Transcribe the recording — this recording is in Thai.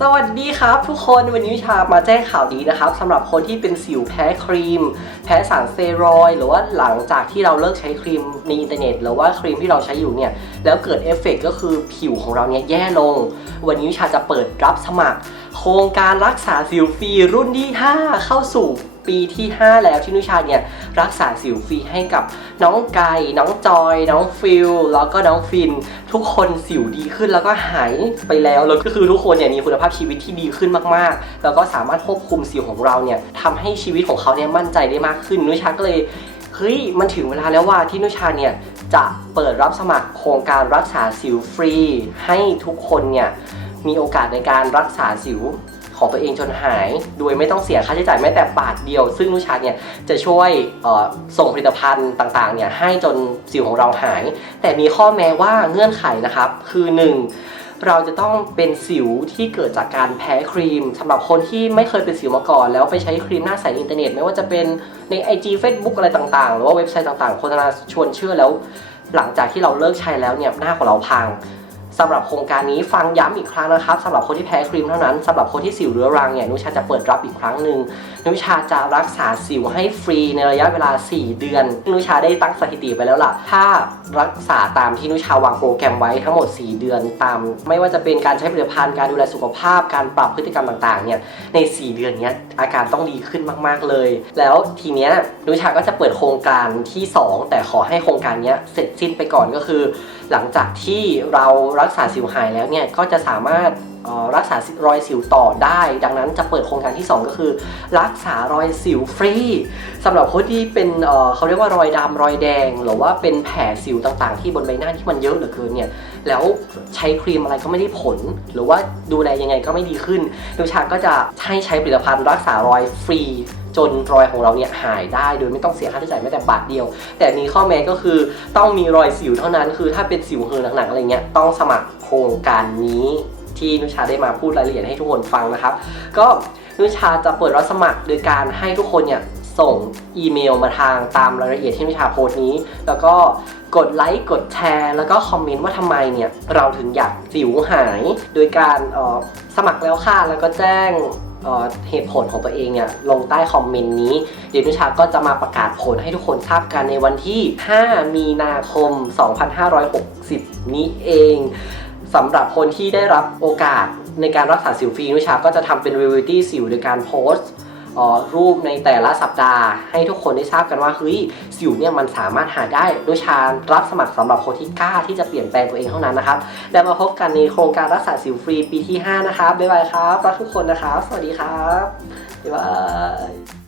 สวัสดีครับ ทุกคนวันนี้วิชามาแจ้งข่าวดีนะครับสำหรับคนที่เป็นสิวแพ้ครีม แพ้สารเซรอยหรือว่าหลังจากที่เราเลิกใช้ครีมในอินเทอร์เน็ต หรือว่าครีมที่เราใช้อยู่เนี่ยแล้วเกิดเอฟเฟกต์ก็คือผิวของเราเนี่ยแย่ลง วันนี้วิชาจะเปิดรับสมัคร โครงการรักษาสิวฟรีรุ่นที่ 5 เข้าสู่ ปีที่ 5 แล้วที่นุชาเนี่ยรักษาสิวฟรีให้กับน้องไก่ น้องจอย น้องฟิล แล้วก็น้องฟิน ทุกคนสิวดีขึ้นแล้วก็หายไปแล้ว แล้วก็คือทุกคนเนี่ยมีคุณภาพชีวิตที่ดีขึ้นมากๆ แล้วก็สามารถควบคุมสิวของเราเนี่ยทำให้ชีวิตของเขาเนี่ยมั่นใจได้มากขึ้น นุชาก็เลยเฮ้ย มันถึงเวลาแล้วว่าที่นุชาเนี่ยจะเปิดรับสมัครโครงการรักษาสิวฟรี ให้ทุกคนเนี่ยมีโอกาสในการรักษาสิว ของตัวเองจนหาย โดยไม่ต้องเสียค่าใช้จ่ายแม้แต่บาทเดียว ซึ่งนุชาเนี่ยจะช่วยส่งผลิตภัณฑ์ต่างๆเนี่ยให้จนสิวของเราหาย แต่มีข้อแม้ว่าเงื่อนไขนะครับ คือ 1. เราจะต้องเป็นสิวที่เกิดจากการแพ้ครีมสำหรับคนที่ไม่เคยเป็นสิวมาก่อน แล้วไปใช้ครีมหน้าใสในอินเทอร์เน็ต ไม่ว่าจะเป็นใน IG Facebook อะไรต่างๆ หรือว่าเว็บไซต์ต่างๆโฆษณาชวนเชื่อแล้ว หลังจากที่เราเลิกใช้แล้วเนี่ยหน้าของเราพัง สำหรับโครงการนี้ฟังย้ำอีกครั้งนะครับสำหรับคนที่แพ้ครีมเท่านั้นสำหรับคนที่สิวเรื้อรังเนี่ยนุชาจะเปิดรับอีกครั้งหนึ่งนุชาจะรักษาสิวให้ฟรีในระยะเวลา 4 เดือน นุชาได้ตั้งสถิติไปแล้วล่ะ ถ้ารักษาตามที่นุชาวางโปรแกรมไว้ทั้งหมด 4 เดือนตาม ไม่ว่าจะเป็นการใช้ผลิตภัณฑ์การดูแลสุขภาพการปรับพฤติกรรมต่างๆเนี่ยใน 4 เดือนนี้อาการต้องดีขึ้นมาก ๆเลย แล้วทีเนี้ยนุชาก็จะเปิดโครงการที่ 2 แต่ขอให้โครงการนี้เสร็จสิ้นไปก่อนก็คือ หลังจากที่เรารัักษาสิวหายแล้วเนี่ยก็จะสามารถรักษารอยสิวต่อได้ ดังนั้นจะเปิดโครงการที่ 2 ก็คือ รักษารอยสิวฟรีสำหรับคนที่เป็นเขาเรียกว่ารอยดำรอยแดง หรือว่าเป็นแผลสิวต่างๆ ที่บนใบหน้าที่มันเยอะเหลือเกินเนี่ย แล้วใช้ครีมอะไรก็ไม่ได้ผล หรือว่าดูแลยังไงก็ไม่ดีขึ้นดูชาก็จะให้ใช้ผลิตภัณฑ์รักษารอยฟรีจนรอยของเราเนี่ยหายได้โดยไม่ต้องเสียค่าใช้จ่ายแม้แต่บาทเดียว แต่มีข้อแม้ก็คือต้องมีรอยสิวเท่านั้นคือถ้าเป็นสิวเหือหนักๆอะไรเงี้ยต้องสมัครโครงการนี้ที่นุชาได้มาพูดรายละเอียดให้ทุกคนฟังนะครับ ก็นุชาจะเปิดรับสมัครโดยการให้ทุกคนเนี่ย ส่งอีเมลมาทางตามรายละเอียดที่นุชาโพสต์นี้ แล้วก็กดไลค์กดแชร์ แล้วก็คอมเมนต์ว่าทำไมเนี่ย เราถึงอยากสิวหาย โดยการออสมัครแล้วค่ะ แล้วก็แจ้งเออเหตุผลของตัวเองเนี่ยลงใต้คอมเมนต์นี้ เดี๋ยวนุชาก็จะมาประกาศผลให้ทุกคนทราบกันในวันที่ 5 มีนาคม 2560 นี้เองสำหรับคนที่ได้รับโอกาสในการรักษาสิวฟรีนุชาก็จะทำเป็นรีวิวตี้สิวโดยการโพสต์ รูปในแต่ละสัปดาห์ ให้ทุกคนได้ทราบกันว่าเฮ้ยสิวเนี่ยมันสามารถหาได้นุชารับสมัครสำหรับคนที่กล้าที่จะเปลี่ยนแปลงตัวเองเท่านั้นนะครับแล้วมาพบกันในโครงการรักษาสิวฟรีปีที่ 5 นะครับบ๊ายบายครับรักทุกคนนะครับ สวัสดีครับบ๊ายบาย